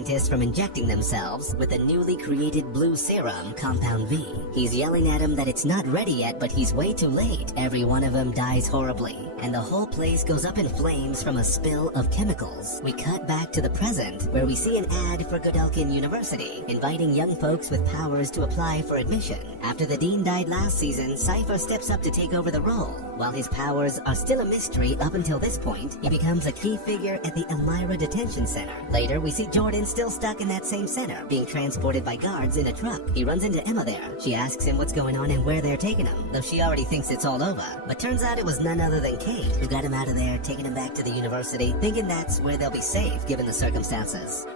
from injecting themselves with the newly created blue serum, Compound V. He's yelling at him that it's not ready yet, but he's way too late. Every one of them dies horribly, and the whole place goes up in flames from a spill of chemicals. We cut back to the present, where we see an ad for Godolkin University, inviting young folks with powers to apply for admission. After the dean died last season, Cipher steps up to take over the role. While his powers are still a mystery up until this point, he becomes a key figure at the Elmira Detention Center. Later, we see Jordan still stuck in that same center, being transported by guards in a truck. He runs into Emma there. She asks him what's going on and where they're taking him, though she already thinks it's all over. But turns out it was none other than Kate who got him out of there, taking him back to the university, thinking that's where they'll be safe given the circumstances.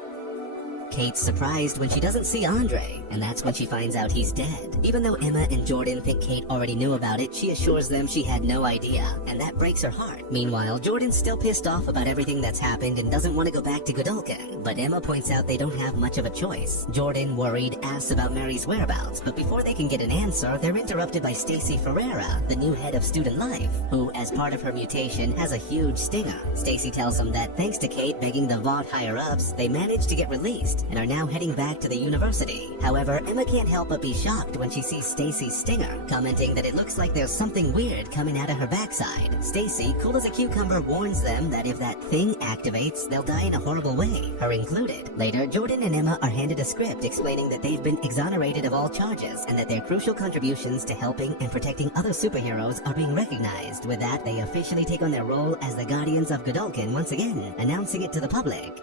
Kate's surprised when she doesn't see Andre, and that's when she finds out he's dead. Even though Emma and Jordan think Kate already knew about it, she assures them she had no idea, and that breaks her heart. Meanwhile, Jordan's still pissed off about everything that's happened and doesn't want to go back to Godolkin, but Emma points out they don't have much of a choice. Jordan, worried, asks about Mary's whereabouts, but before they can get an answer, they're interrupted by Stacy Ferreira, the new head of student life, who, as part of her mutation, has a huge stinger. Stacy tells them that thanks to Kate begging the vault higher-ups, they managed to get released and are now heading back to the university. However, Emma can't help but be shocked when she sees Stacy's stinger, commenting that it looks like there's something weird coming out of her backside. Stacy, cool as a cucumber, warns them that if that thing activates, they'll die in a horrible way, her included. Later, Jordan and Emma are handed a script explaining that they've been exonerated of all charges and that their crucial contributions to helping and protecting other superheroes are being recognized. With that, they officially take on their role as the Guardians of Godolkin once again, announcing it to the public.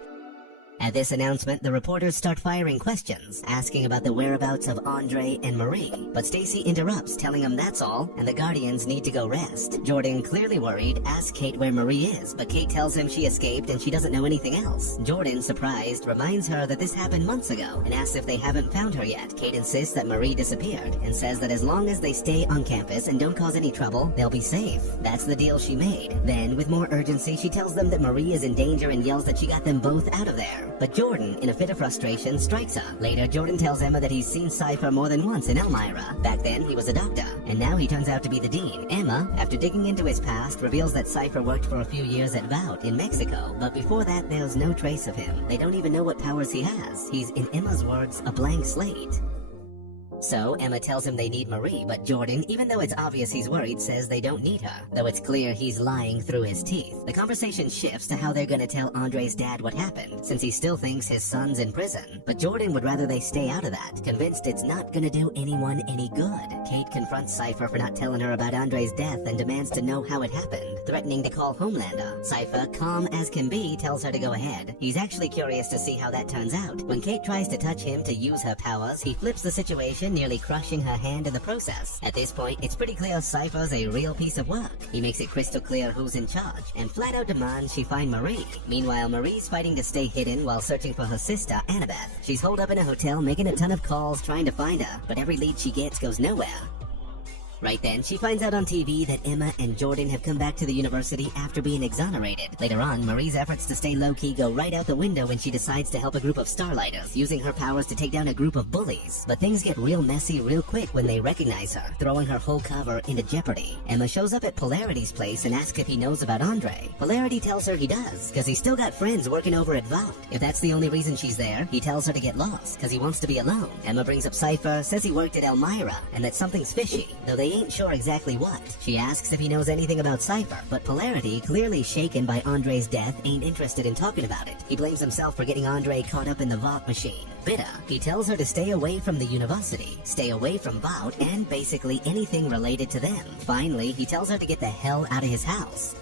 At this announcement, the reporters start firing questions, asking about the whereabouts of Andre and Marie, but Stacy interrupts, telling them that's all, and the Guardians need to go rest. Jordan, clearly worried, asks Kate where Marie is, but Kate tells him she escaped and she doesn't know anything else. Jordan, surprised, reminds her that this happened months ago, and asks if they haven't found her yet. Kate insists that Marie disappeared, and says that as long as they stay on campus and don't cause any trouble, they'll be safe. That's the deal she made. Then, with more urgency, she tells them that Marie is in danger and yells that she got them both out of there. But Jordan, in a fit of frustration, strikes her. Later, Jordan tells Emma that he's seen Cipher more than once in Elmira. Back then, he was a doctor, and now he turns out to be the dean. Emma, after digging into his past, reveals that Cipher worked for a few years at Vault in Mexico, but before that, there's no trace of him. They don't even know what powers he has. He's, in Emma's words, a blank slate. So, Emma tells him they need Marie, but Jordan, even though it's obvious he's worried, says they don't need her, though it's clear he's lying through his teeth. The conversation shifts to how they're gonna tell Andre's dad what happened, since he still thinks his son's in prison. But Jordan would rather they stay out of that, convinced it's not gonna do anyone any good. Kate confronts Cipher for not telling her about Andre's death and demands to know how it happened, threatening to call Homelander. Cipher, calm as can be, tells her to go ahead. He's actually curious to see how that turns out. When Kate tries to touch him to use her powers, he flips the situation, nearly crushing her hand in the process. At this point, it's pretty clear Cipher's a real piece of work. He makes it crystal clear who's in charge, and flat out demands she find Marie. Meanwhile, Marie's fighting to stay hidden while searching for her sister, Annabeth. She's holed up in a hotel making a ton of calls trying to find her, but every lead she gets goes nowhere. Right then, she finds out on TV that Emma and Jordan have come back to the university after being exonerated. Later on, Marie's efforts to stay low-key go right out the window when she decides to help a group of Starlighters, using her powers to take down a group of bullies. But things get real messy real quick when they recognize her, throwing her whole cover into jeopardy. Emma shows up at Polarity's place and asks if he knows about Andre. Polarity tells her he does, because he's still got friends working over at Vault. If that's the only reason she's there, he tells her to get lost, because he wants to be alone. Emma brings up Cipher, says he worked at Elmira, and that something's fishy, though they ain't sure exactly what. She asks if he knows anything about Cipher, but Polarity, clearly shaken by Andre's death, ain't interested in talking about it. He blames himself for getting Andre caught up in the Vault machine. Bitter, he tells her to stay away from the university, stay away from Vault, and basically anything related to them. Finally, he tells her to get the hell out of his house.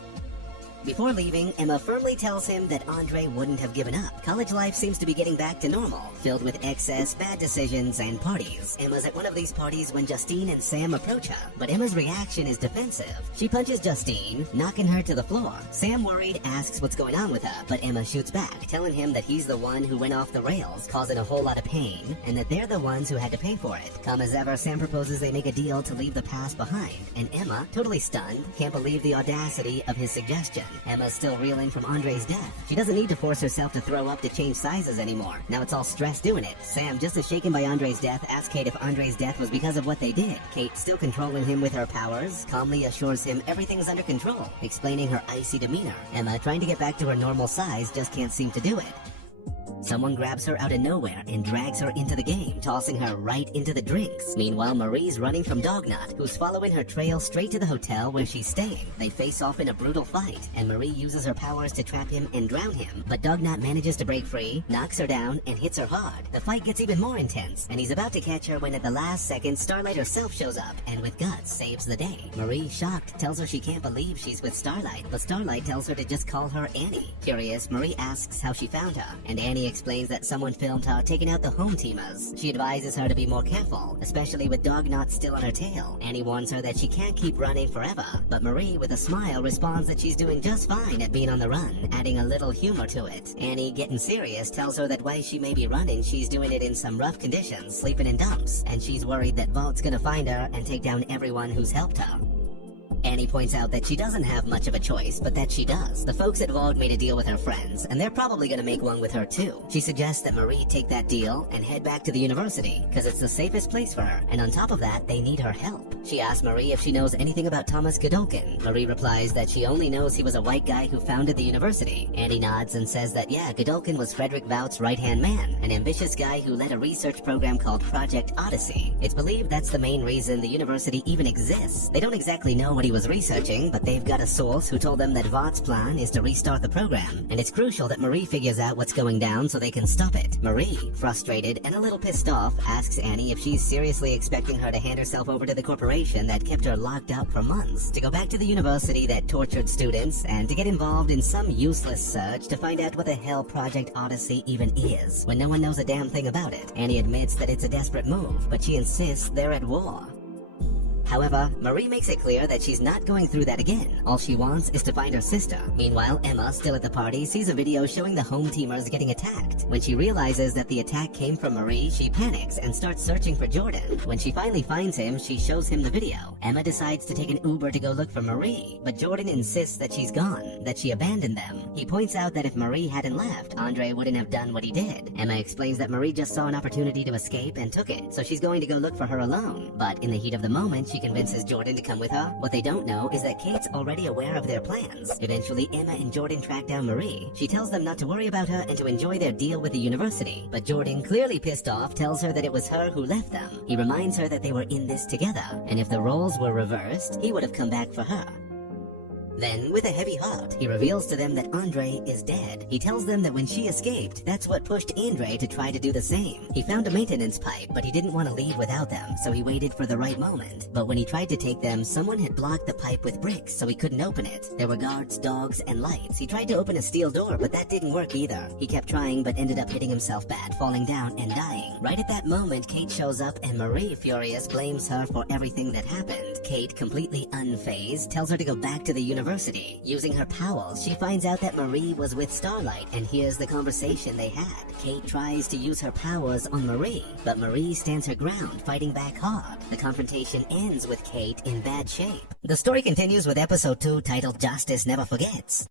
Before leaving, Emma firmly tells him that Andre wouldn't have given up. College life seems to be getting back to normal, filled with excess, bad decisions, and parties. Emma's at one of these parties when Justine and Sam approach her, but Emma's reaction is defensive. She punches Justine, knocking her to the floor. Sam, worried, asks what's going on with her, but Emma shoots back, telling him that he's the one who went off the rails, causing a whole lot of pain, and that they're the ones who had to pay for it. Calm as ever, Sam proposes they make a deal to leave the past behind, and Emma, totally stunned, can't believe the audacity of his suggestion. Emma's still reeling from Andre's death. She doesn't need to force herself to throw up to change sizes anymore. Now it's all stress doing it. Sam, just as shaken by Andre's death, asks Kate if Andre's death was because of what they did. Kate, still controlling him with her powers, calmly assures him everything's under control, explaining her icy demeanor. Emma, trying to get back to her normal size, just can't seem to do it. Someone grabs her out of nowhere and drags her into the game, tossing her right into the drinks. Meanwhile, Marie's running from Dognut, who's following her trail straight to the hotel where she's staying. They face off in a brutal fight, and Marie uses her powers to trap him and drown him. But Dognut manages to break free, knocks her down, and hits her hard. The fight gets even more intense, and he's about to catch her when at the last second, Starlight herself shows up, and with guts saves the day. Marie, shocked, tells her she can't believe she's with Starlight, but Starlight tells her to just call her Annie. Curious, Marie asks how she found her, and Annie explains that someone filmed her taking out the home teamers. She advises her to be more careful, especially with Dognut still on her tail. Annie warns her that she can't keep running forever, but Marie, with a smile, responds that she's doing just fine at being on the run, adding a little humor to it. Annie, getting serious, tells her that while she may be running, she's doing it in some rough conditions, sleeping in dumps, and she's worried that Vaught's gonna find her and take down everyone who's helped her. Annie points out that she doesn't have much of a choice, but that she does. The folks at Vault made a deal with her friends, and they're probably gonna make one with her too. She suggests that Marie take that deal and head back to the university, because it's the safest place for her, and on top of that, they need her help. She asks Marie if she knows anything about Thomas Godolkin. Marie replies that she only knows he was a white guy who founded the university. Annie nods and says that yeah, Godolkin was Frederick Vaught's right-hand man, an ambitious guy who led a research program called Project Odyssey. It's believed that's the main reason the university even exists. They don't exactly know what he was researching, but they've got a source who told them that Vaught's plan is to restart the program, and it's crucial that Marie figures out what's going down so they can stop it. Marie, frustrated and a little pissed off, asks Annie if she's seriously expecting her to hand herself over to the corporation that kept her locked up for months, to go back to the university that tortured students, and to get involved in some useless search to find out what the hell Project Odyssey even is, when no one knows a damn thing about it. Annie admits that it's a desperate move, but she insists they're at war. However, Marie makes it clear that she's not going through that again. All she wants is to find her sister. Meanwhile, Emma, still at the party, sees a video showing the home teamers getting attacked. When she realizes that the attack came from Marie, she panics and starts searching for Jordan. When she finally finds him, she shows him the video. Emma decides to take an Uber to go look for Marie, but Jordan insists that she's gone, that she abandoned them. He points out that if Marie hadn't left, Andre wouldn't have done what he did. Emma explains that Marie just saw an opportunity to escape and took it, so she's going to go look for her alone. But in the heat of the moment, she convinces Jordan to come with her. What they don't know is that Kate's already aware of their plans. Eventually, Emma and Jordan track down Marie. She tells them not to worry about her and to enjoy their deal with the university. But Jordan, clearly pissed off, tells her that it was her who left them. He reminds her that they were in this together, and if the roles were reversed, he would have come back for her. Then, with a heavy heart, he reveals to them that Andre is dead. He tells them that when she escaped, that's what pushed Andre to try to do the same. He found a maintenance pipe, but he didn't want to leave without them, so he waited for the right moment. But when he tried to take them, someone had blocked the pipe with bricks, so he couldn't open it. There were guards, dogs, and lights. He tried to open a steel door, but that didn't work either. He kept trying, but ended up hitting himself bad, falling down and dying. Right at that moment, Kate shows up, and Marie, furious, blames her for everything that happened. Kate, completely unfazed, tells her to go back to the university. Using her powers, she finds out that Marie was with Starlight and hears the conversation they had. Kate tries to use her powers on Marie, but Marie stands her ground, fighting back hard. The confrontation ends with Kate in bad shape. The story continues with episode 2 titled Giantess Never Forgets.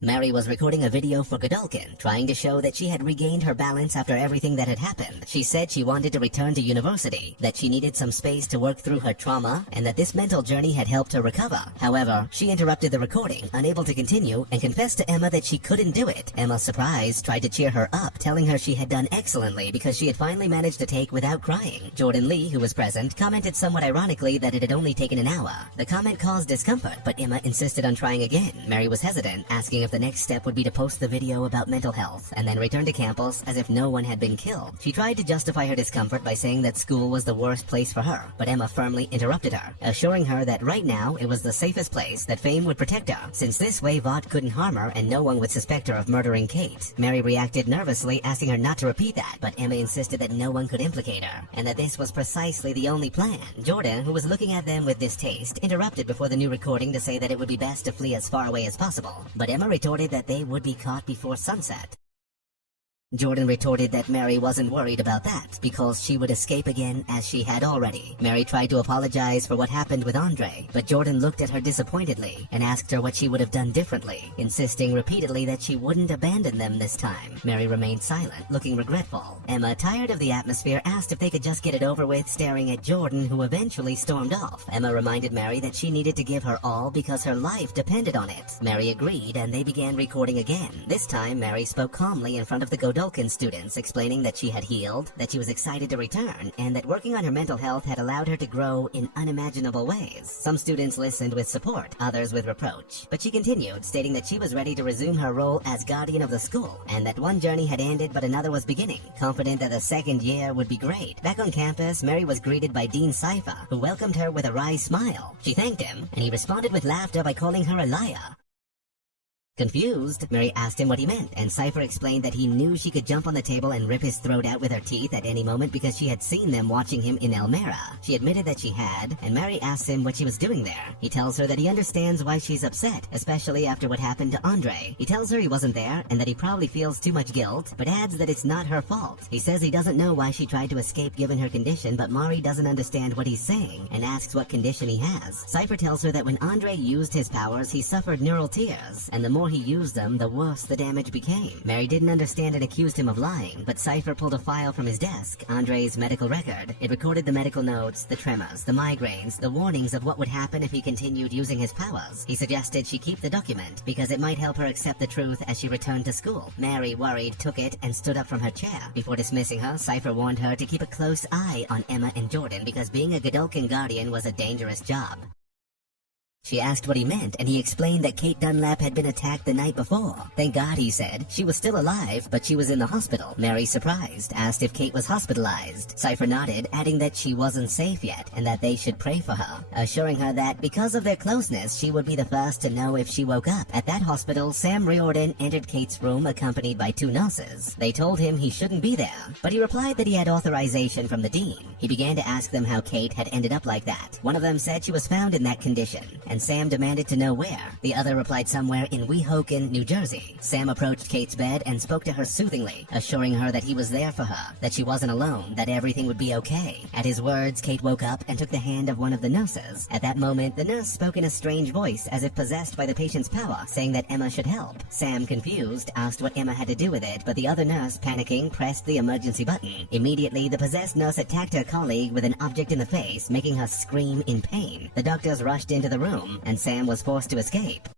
Mary was recording a video for Godolkin, trying to show that she had regained her balance after everything that had happened. She said she wanted to return to university, that she needed some space to work through her trauma, and that this mental journey had helped her recover. However, she interrupted the recording, unable to continue, and confessed to Emma that she couldn't do it. Emma, surprised, tried to cheer her up, telling her she had done excellently because she had finally managed to take without crying. Jordan Lee, who was present, commented somewhat ironically that it had only taken an hour. The comment caused discomfort, but Emma insisted on trying again. Mary was hesitant, asking if the next step would be to post the video about mental health, and then return to campus as if no one had been killed. She tried to justify her discomfort by saying that school was the worst place for her, but Emma firmly interrupted her, assuring her that right now it was the safest place, that fame would protect her, since this way Vought couldn't harm her and no one would suspect her of murdering Kate. Mary reacted nervously, asking her not to repeat that, but Emma insisted that no one could implicate her, and that this was precisely the only plan. Jordan, who was looking at them with distaste, interrupted before the new recording to say that it would be best to flee as far away as possible, but Emma retorted that they would be caught before sunset. Jordan retorted that Mary wasn't worried about that, because she would escape again as she had already. Mary tried to apologize for what happened with Andre, but Jordan looked at her disappointedly and asked her what she would have done differently, insisting repeatedly that she wouldn't abandon them this time. Mary remained silent, looking regretful. Emma, tired of the atmosphere, asked if they could just get it over with, staring at Jordan, who eventually stormed off. Emma reminded Mary that she needed to give her all because her life depended on it. Mary agreed, and they began recording again. This time, Mary spoke calmly in front of the Godolkin Godolkin students, explaining that she had healed, that she was excited to return, and that working on her mental health had allowed her to grow in unimaginable ways. Some students listened with support, others with reproach. But she continued, stating that she was ready to resume her role as guardian of the school, and that one journey had ended but another was beginning, confident that the second year would be great. Back on campus, Mary was greeted by Dean Cipher, who welcomed her with a wry smile. She thanked him, and he responded with laughter by calling her a liar. Confused, Mary asked him what he meant, and Cipher explained that he knew she could jump on the table and rip his throat out with her teeth at any moment because she had seen them watching him in Elmira. She admitted that she had, and Mary asks him what she was doing there. He tells her that he understands why she's upset, especially after what happened to Andre. He tells her he wasn't there, and that he probably feels too much guilt, but adds that it's not her fault. He says he doesn't know why she tried to escape given her condition, but Mari doesn't understand what he's saying, and asks what condition he has. Cipher tells her that when Andre used his powers, he suffered neural tears, and the more he used them, the worse the damage became. Mary didn't understand and accused him of lying, but Cipher pulled a file from his desk, Andre's medical record. It recorded the medical notes, the tremors, the migraines, the warnings of what would happen if he continued using his powers. He suggested she keep the document, because it might help her accept the truth as she returned to school. Mary, worried, took it and stood up from her chair. Before dismissing her, Cipher warned her to keep a close eye on Emma and Jordan because being a Godolkin guardian was a dangerous job. She asked what he meant, and he explained that Kate Dunlap had been attacked the night before. Thank God, he said. She was still alive, but she was in the hospital. Mary, surprised, asked if Kate was hospitalized. Cipher nodded, adding that she wasn't safe yet, and that they should pray for her, assuring her that because of their closeness, she would be the first to know if she woke up. At that hospital, Sam Riordan entered Kate's room accompanied by 2 nurses. They told him he shouldn't be there, but he replied that he had authorization from the dean. He began to ask them how Kate had ended up like that. One of them said she was found in that condition, and Sam demanded to know where. The other replied somewhere in Weehawken, New Jersey. Sam approached Kate's bed and spoke to her soothingly, assuring her that he was there for her, that she wasn't alone, that everything would be okay. At his words, Kate woke up and took the hand of one of the nurses. At that moment, the nurse spoke in a strange voice, as if possessed by the patient's power, saying that Emma should help. Sam, confused, asked what Emma had to do with it, but the other nurse, panicking, pressed the emergency button. Immediately, the possessed nurse attacked her colleague with an object in the face, making her scream in pain. The doctors rushed into the room, and Sam was forced to escape.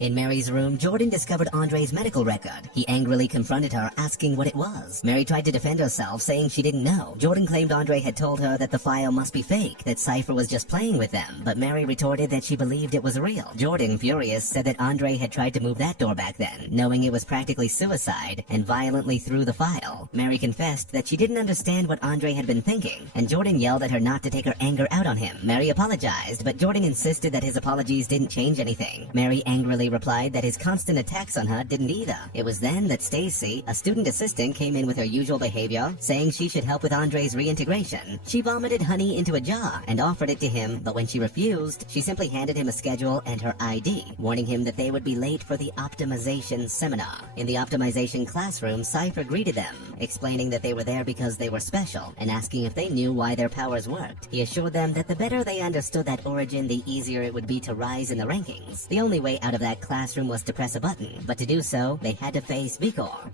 In Mary's room, Jordan discovered Andre's medical record. He angrily confronted her, asking what it was. Mary tried to defend herself, saying she didn't know. Jordan claimed Andre had told her that the file must be fake, that Cipher was just playing with them, but Mary retorted that she believed it was real. Jordan, furious, said that Andre had tried to move that door back then, knowing it was practically suicide, and violently threw the file. Mary confessed that she didn't understand what Andre had been thinking, and Jordan yelled at her not to take her anger out on him. Mary apologized, but Jordan insisted that his apologies didn't change anything. Mary angrily replied that his constant attacks on her didn't either. It was then that Stacy, a student assistant, came in with her usual behavior, saying she should help with Andre's reintegration. She vomited honey into a jar and offered it to him, but when she refused, she simply handed him a schedule and her ID, warning him that they would be late for the optimization seminar. In the optimization classroom, Cipher greeted them, explaining that they were there because they were special, and asking if they knew why their powers worked. He assured them that the better they understood that origin, the easier it would be to rise in the rankings. The only way out of that classroom was to press a button, but to do so, they had to face Vicor.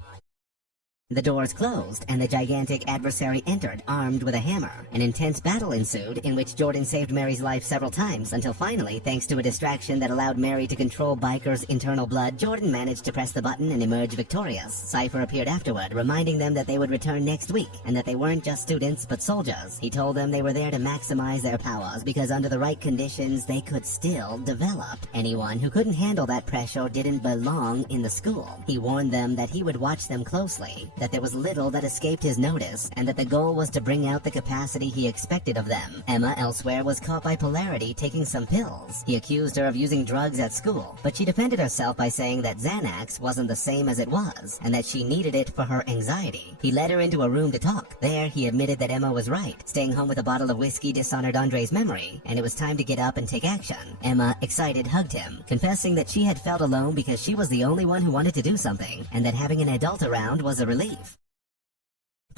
The doors closed, and the gigantic adversary entered, armed with a hammer. An intense battle ensued, in which Jordan saved Mary's life several times, until finally, thanks to a distraction that allowed Mary to control Biker's internal blood, Jordan managed to press the button and emerge victorious. Cipher appeared afterward, reminding them that they would return next week, and that they weren't just students, but soldiers. He told them they were there to maximize their powers, because under the right conditions, they could still develop. Anyone who couldn't handle that pressure didn't belong in the school. He warned them that he would watch them closely, that there was little that escaped his notice, and that the goal was to bring out the capacity he expected of them. Emma, elsewhere, was caught by Polarity taking some pills. He accused her of using drugs at school, but she defended herself by saying that Xanax wasn't the same as it was, and that she needed it for her anxiety. He led her into a room to talk. There, he admitted that Emma was right. Staying home with a bottle of whiskey dishonored Andre's memory, and it was time to get up and take action. Emma, excited, hugged him, confessing that she had felt alone because she was the only one who wanted to do something, and that having an adult around was a relief.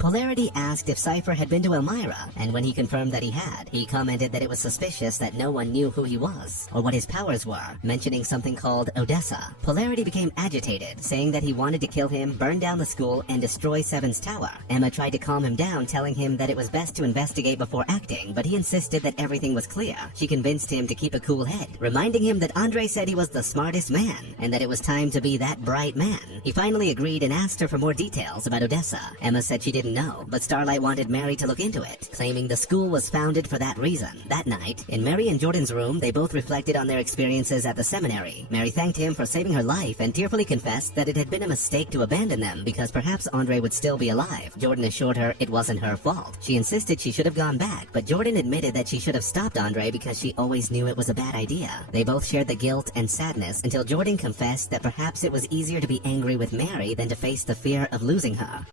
Polarity asked if Cipher had been to Elmira, and when he confirmed that he had, he commented that it was suspicious that no one knew who he was, or what his powers were, mentioning something called Odessa. Polarity became agitated, saying that he wanted to kill him, burn down the school, and destroy Seven's tower. Emma tried to calm him down, telling him that it was best to investigate before acting, but he insisted that everything was clear. She convinced him to keep a cool head, reminding him that Andre said he was the smartest man, and that it was time to be that bright man. He finally agreed and asked her for more details about Odessa. Emma said she didn't know, but Starlight wanted Mary to look into it, claiming the school was founded for that reason. That night, in Mary and Jordan's room, they both reflected on their experiences at the seminary. Mary thanked him for saving her life and tearfully confessed that it had been a mistake to abandon them because perhaps Andre would still be alive. Jordan assured her it wasn't her fault. She insisted she should have gone back, but Jordan admitted that she should have stopped Andre because she always knew it was a bad idea. They both shared the guilt and sadness until Jordan confessed that perhaps it was easier to be angry with Mary than to face the fear of losing her.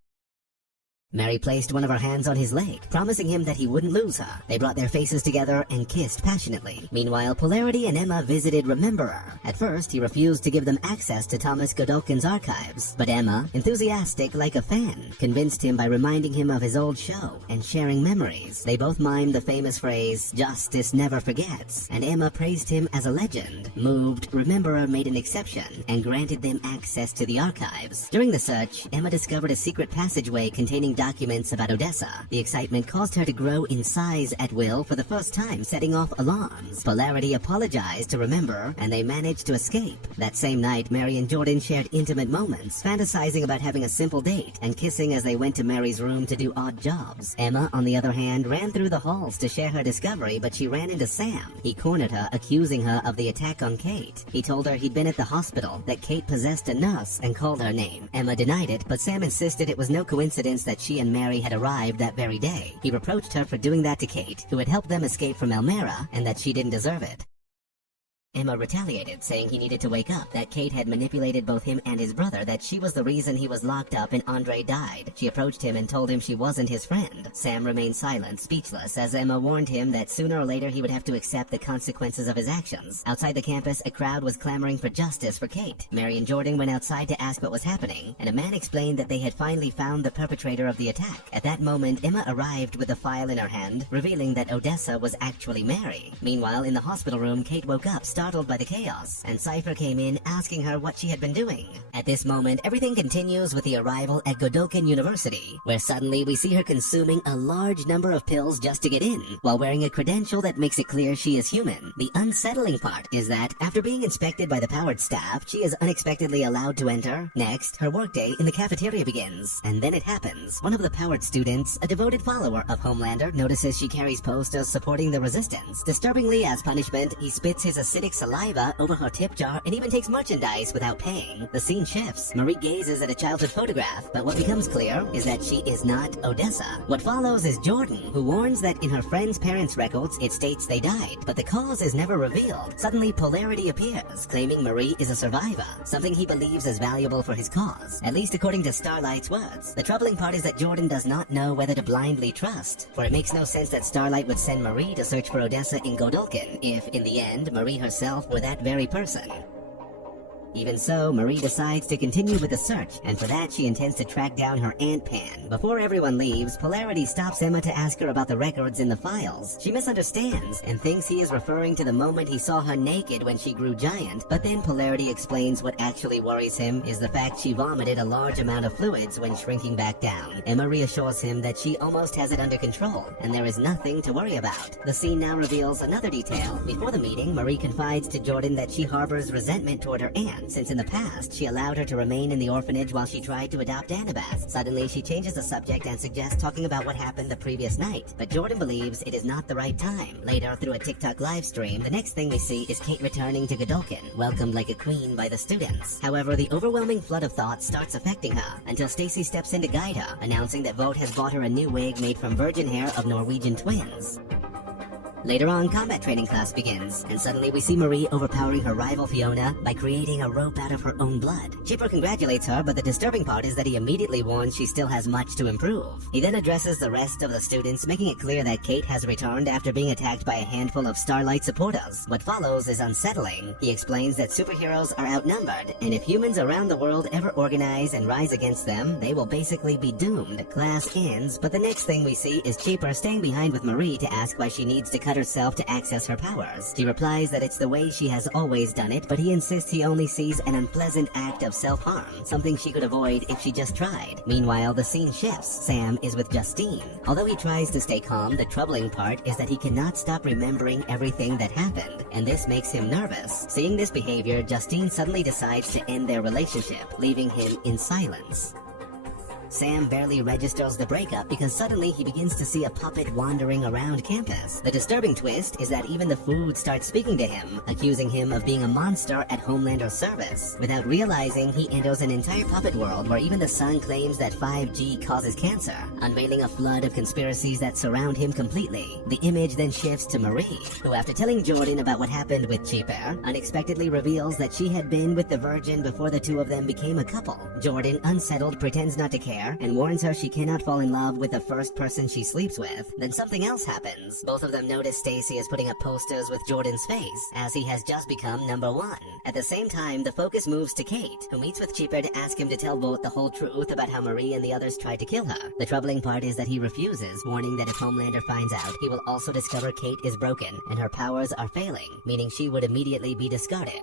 Mary placed one of her hands on his leg, promising him that he wouldn't lose her. They brought their faces together and kissed passionately. Meanwhile, Polarity and Emma visited Rememberer. At first, he refused to give them access to Thomas Godolkin's archives, but Emma, enthusiastic like a fan, convinced him by reminding him of his old show and sharing memories. They both mimed the famous phrase, "Justice never forgets," and Emma praised him as a legend. Moved, Rememberer made an exception and granted them access to the archives. During the search, Emma discovered a secret passageway containing documents about Odessa. The excitement caused her to grow in size at will for the first time, setting off alarms. Polarity apologized to Rememberer, and they managed to escape. That same night, Mary and Jordan shared intimate moments, fantasizing about having a simple date and kissing as they went to Mary's room to do odd jobs. Emma, on the other hand, ran through the halls to share her discovery, but she ran into Sam. He cornered her, accusing her of the attack on Kate. He told her he'd been at the hospital, that Kate possessed a nurse, and called her name. Emma denied it, but Sam insisted it was no coincidence that she and Mary had arrived that very day. He reproached her for doing that to Kate, who had helped them escape from Elmira, and that she didn't deserve it. Emma retaliated, saying he needed to wake up, that Kate had manipulated both him and his brother, that she was the reason he was locked up and Andre died. She approached him and told him she wasn't his friend. Sam remained silent, speechless, as Emma warned him that sooner or later he would have to accept the consequences of his actions. Outside the campus, a crowd was clamoring for justice for Kate. Mary and Jordan went outside to ask what was happening, and a man explained that they had finally found the perpetrator of the attack. At that moment, Emma arrived with a file in her hand, revealing that Odessa was actually Mary. Meanwhile, in the hospital room, Kate woke up, startled by the chaos, and Cipher came in asking her what she had been doing. At this moment, everything continues with the arrival at Godolkin University, where suddenly we see her consuming a large number of pills just to get in, while wearing a credential that makes it clear she is human. The unsettling part is that, after being inspected by the powered staff, she is unexpectedly allowed to enter. Next, her workday in the cafeteria begins, and then it happens. One of the powered students, a devoted follower of Homelander, notices she carries posters supporting the resistance. Disturbingly, as punishment, he spits his acidic saliva over her tip jar and even takes merchandise without paying. The scene shifts. Marie gazes at a childhood photograph, but what becomes clear is that she is not Odessa. What follows is Jordan, who warns that in her friend's parents' records it states they died, but the cause is never revealed. Suddenly, Polarity appears, claiming Marie is a survivor, something he believes is valuable for his cause, at least according to Starlight's words. The troubling part is that Jordan does not know whether to blindly trust, for it makes no sense that Starlight would send Marie to search for Odessa in Godolkin if, in the end, Marie herself were that very person. Even so, Marie decides to continue with the search, and for that she intends to track down her Aunt Pan. Before everyone leaves, Polarity stops Emma to ask her about the records in the files. She misunderstands and thinks he is referring to the moment he saw her naked when she grew giant, but then Polarity explains what actually worries him is the fact she vomited a large amount of fluids when shrinking back down. Emma reassures him that she almost has it under control, and there is nothing to worry about. The scene now reveals another detail. Before the meeting, Marie confides to Jordan that she harbors resentment toward her aunt, since in the past she allowed her to remain in the orphanage while she tried to adopt Annabeth. Suddenly she changes the subject and suggests talking about what happened the previous night, but Jordan believes it is not the right time. Later, through a TikTok live stream, the next thing we see is Kate returning to Godolkin, welcomed like a queen by the students. However, the overwhelming flood of thoughts starts affecting her, until Stacy steps in to guide her, announcing that Vogt has bought her a new wig made from virgin hair of Norwegian twins. Later on, combat training class begins, and suddenly we see Marie overpowering her rival Fiona by creating a rope out of her own blood. Cipher congratulates her, but the disturbing part is that he immediately warns she still has much to improve. He then addresses the rest of the students, making it clear that Kate has returned after being attacked by a handful of Starlight supporters. What follows is unsettling. He explains that superheroes are outnumbered, and if humans around the world ever organize and rise against them, they will basically be doomed. Class ends, but the next thing we see is Cipher staying behind with Marie to ask why she needs to cut herself to access her powers. She replies that it's the way she has always done it, but he insists he only sees an unpleasant act of self-harm, something she could avoid if she just tried. Meanwhile, the scene shifts. Sam is with Justine. Although he tries to stay calm, the troubling part is that he cannot stop remembering everything that happened, and this makes him nervous. Seeing this behavior, Justine suddenly decides to end their relationship, leaving him in silence. Sam barely registers the breakup because suddenly he begins to see a puppet wandering around campus. The disturbing twist is that even the food starts speaking to him, accusing him of being a monster at Homelander's service. Without realizing, he enters an entire puppet world where even the sun claims that 5G causes cancer, unveiling a flood of conspiracies that surround him completely. The image then shifts to Marie, who after telling Jordan about what happened with Cipher, unexpectedly reveals that she had been with the Virgin before the two of them became a couple. Jordan, unsettled, pretends not to care and warns her she cannot fall in love with the first person she sleeps with. Then something else happens. Both of them notice Stacy is putting up posters with Jordan's face, as he has just become #1. At the same time, the focus moves to Kate, who meets with Cipher to ask him to tell both the whole truth about how Marie and the others tried to kill her. The troubling part is that he refuses, warning that if Homelander finds out, he will also discover Kate is broken and her powers are failing, meaning she would immediately be discarded.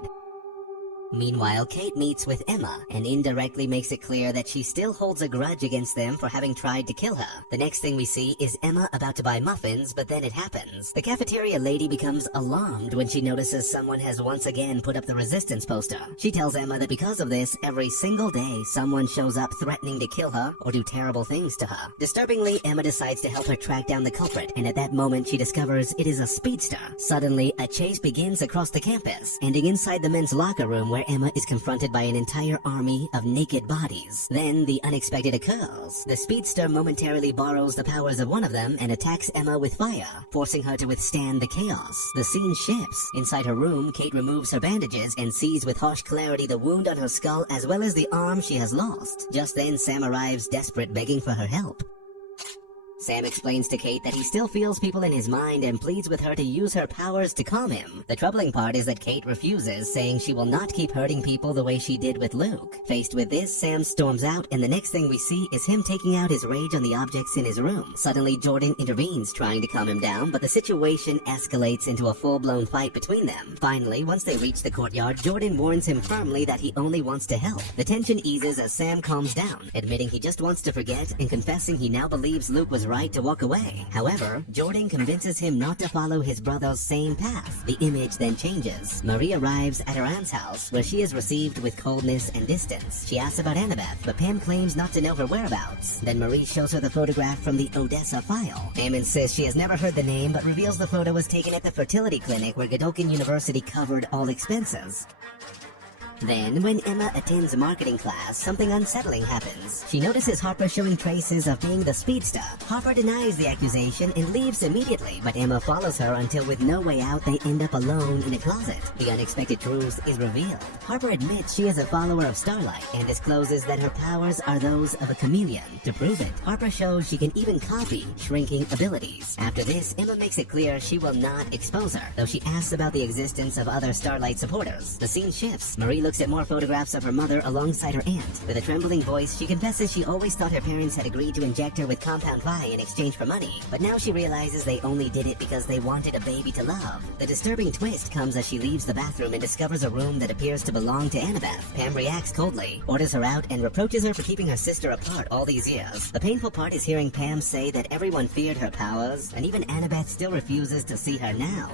Meanwhile, Kate meets with Emma and indirectly makes it clear that she still holds a grudge against them for having tried to kill her. The next thing we see is Emma about to buy muffins, but then it happens. The cafeteria lady becomes alarmed when she notices someone has once again put up the resistance poster. She tells Emma that because of this, every single day someone shows up threatening to kill her or do terrible things to her. Disturbingly, Emma decides to help her track down the culprit, and at that moment she discovers it is a speedster. Suddenly, a chase begins across the campus, ending inside the men's locker room where Emma is confronted by an entire army of naked bodies. Then the unexpected occurs. The speedster momentarily borrows the powers of one of them and attacks Emma with fire, forcing her to withstand the chaos. The scene shifts. Inside her room, Kate removes her bandages and sees with harsh clarity the wound on her skull as well as the arm she has lost. Just then, Sam arrives desperate, begging for her help. Sam explains to Kate that he still feels people in his mind and pleads with her to use her powers to calm him. The troubling part is that Kate refuses, saying she will not keep hurting people the way she did with Luke. Faced with this, Sam storms out, and the next thing we see is him taking out his rage on the objects in his room. Suddenly, Jordan intervenes, trying to calm him down, but the situation escalates into a full-blown fight between them. Finally, once they reach the courtyard, Jordan warns him firmly that he only wants to help. The tension eases as Sam calms down, admitting he just wants to forget and confessing he now believes Luke was right to walk away. However, Jordan convinces him not to follow his brother's same path. The image then changes. Marie arrives at her aunt's house, where she is received with coldness and distance. She asks about Annabeth, but Pam claims not to know her whereabouts. Then Marie shows her the photograph from the Odessa file. Pam insists she has never heard the name, but reveals the photo was taken at the fertility clinic where Godolkin University covered all expenses. Then, when Emma attends marketing class, something unsettling happens. She notices Harper showing traces of being the speedster. Harper denies the accusation and leaves immediately, but Emma follows her until with no way out, they end up alone in a closet. The unexpected truth is revealed. Harper admits she is a follower of Starlight and discloses that her powers are those of a chameleon. To prove it, Harper shows she can even copy shrinking abilities. After this, Emma makes it clear she will not expose her, though she asks about the existence of other Starlight supporters. The scene shifts. Marie looks at more photographs of her mother alongside her aunt. With a trembling voice, she confesses she always thought her parents had agreed to inject her with Compound Vi in exchange for money, but now she realizes they only did it because they wanted a baby to love. The disturbing twist comes as she leaves the bathroom and discovers a room that appears to belong to Annabeth. Pam reacts coldly, orders her out, and reproaches her for keeping her sister apart all these years. The painful part is hearing Pam say that everyone feared her powers, and even Annabeth still refuses to see her now.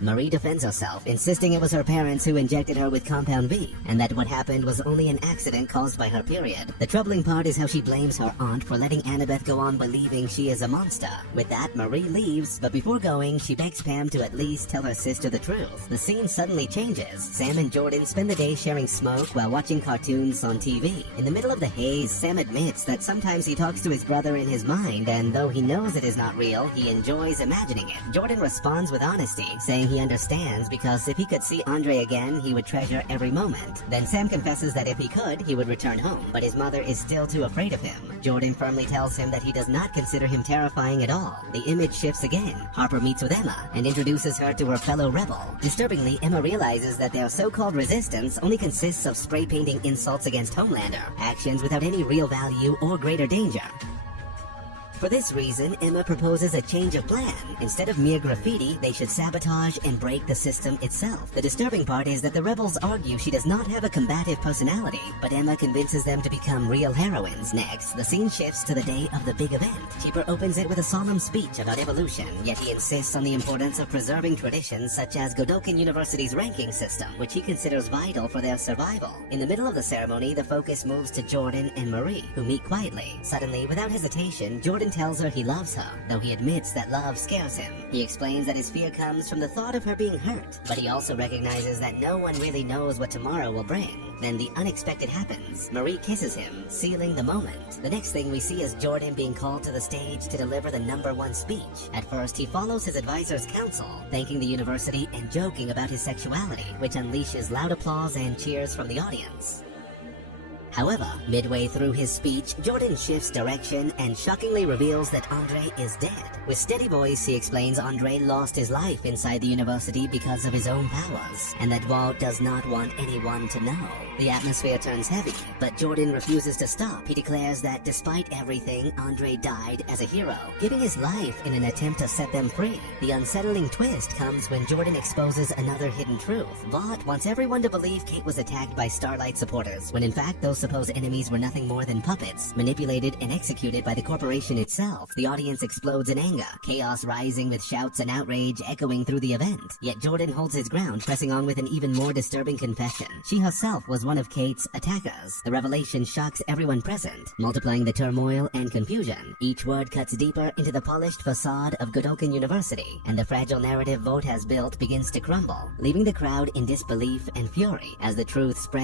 Marie defends herself, insisting it was her parents who injected her with Compound V, and that what happened was only an accident caused by her period. The troubling part is how she blames her aunt for letting Annabeth go on believing she is a monster. With that, Marie leaves, but before going, she begs Pam to at least tell her sister the truth. The scene suddenly changes. Sam and Jordan spend the day sharing smoke while watching cartoons on TV. In the middle of the haze, Sam admits that sometimes he talks to his brother in his mind, and though he knows it is not real, he enjoys imagining it. Jordan responds with honesty, saying he understands because if he could see Andre again, he would treasure every moment. Then Sam confesses that if he could, he would return home, but his mother is still too afraid of him. Jordan firmly tells him that he does not consider him terrifying at all. The image shifts again. Harper meets with Emma and introduces her to her fellow rebel. Disturbingly, Emma realizes that their so-called resistance only consists of spray painting insults against Homelander, actions without any real value or greater danger. For this reason, Emma proposes a change of plan. Instead of mere graffiti, they should sabotage and break the system itself. The disturbing part is that the rebels argue she does not have a combative personality, but Emma convinces them to become real heroines. Next, the scene shifts to the day of the big event. Cipher opens it with a solemn speech about evolution, yet he insists on the importance of preserving traditions such as Godolkin University's ranking system, which he considers vital for their survival. In the middle of the ceremony, the focus moves to Jordan and Marie, who meet quietly. Suddenly, without hesitation, Jordan tells her he loves her, though he admits that love scares him. He explains that his fear comes from the thought of her being hurt, but he also recognizes that no one really knows what tomorrow will bring. Then the unexpected happens. Marie kisses him, sealing the moment. The next thing we see is Jordan being called to the stage to deliver the #1 speech. At first, he follows his advisor's counsel, thanking the university and joking about his sexuality, which unleashes loud applause and cheers from the audience. However, midway through his speech, Jordan shifts direction and shockingly reveals that Andre is dead. With steady voice, he explains Andre lost his life inside the university because of his own powers, and that Walt does not want anyone to know. The atmosphere turns heavy, but Jordan refuses to stop. He declares that despite everything, Andre died as a hero, giving his life in an attempt to set them free. The unsettling twist comes when Jordan exposes another hidden truth. Vought wants everyone to believe Kate was attacked by Starlight supporters, when in fact those supposed enemies were nothing more than puppets, manipulated and executed by the corporation itself. The audience explodes in anger, chaos rising with shouts and outrage echoing through the event. Yet Jordan holds his ground, pressing on with an even more disturbing confession. She herself was one of Kate's attackers. The revelation shocks everyone present, multiplying the turmoil and confusion. Each word cuts deeper into the polished facade of Godolkin University, and the fragile narrative Vought has built begins to crumble, leaving the crowd in disbelief and fury as the truth spreads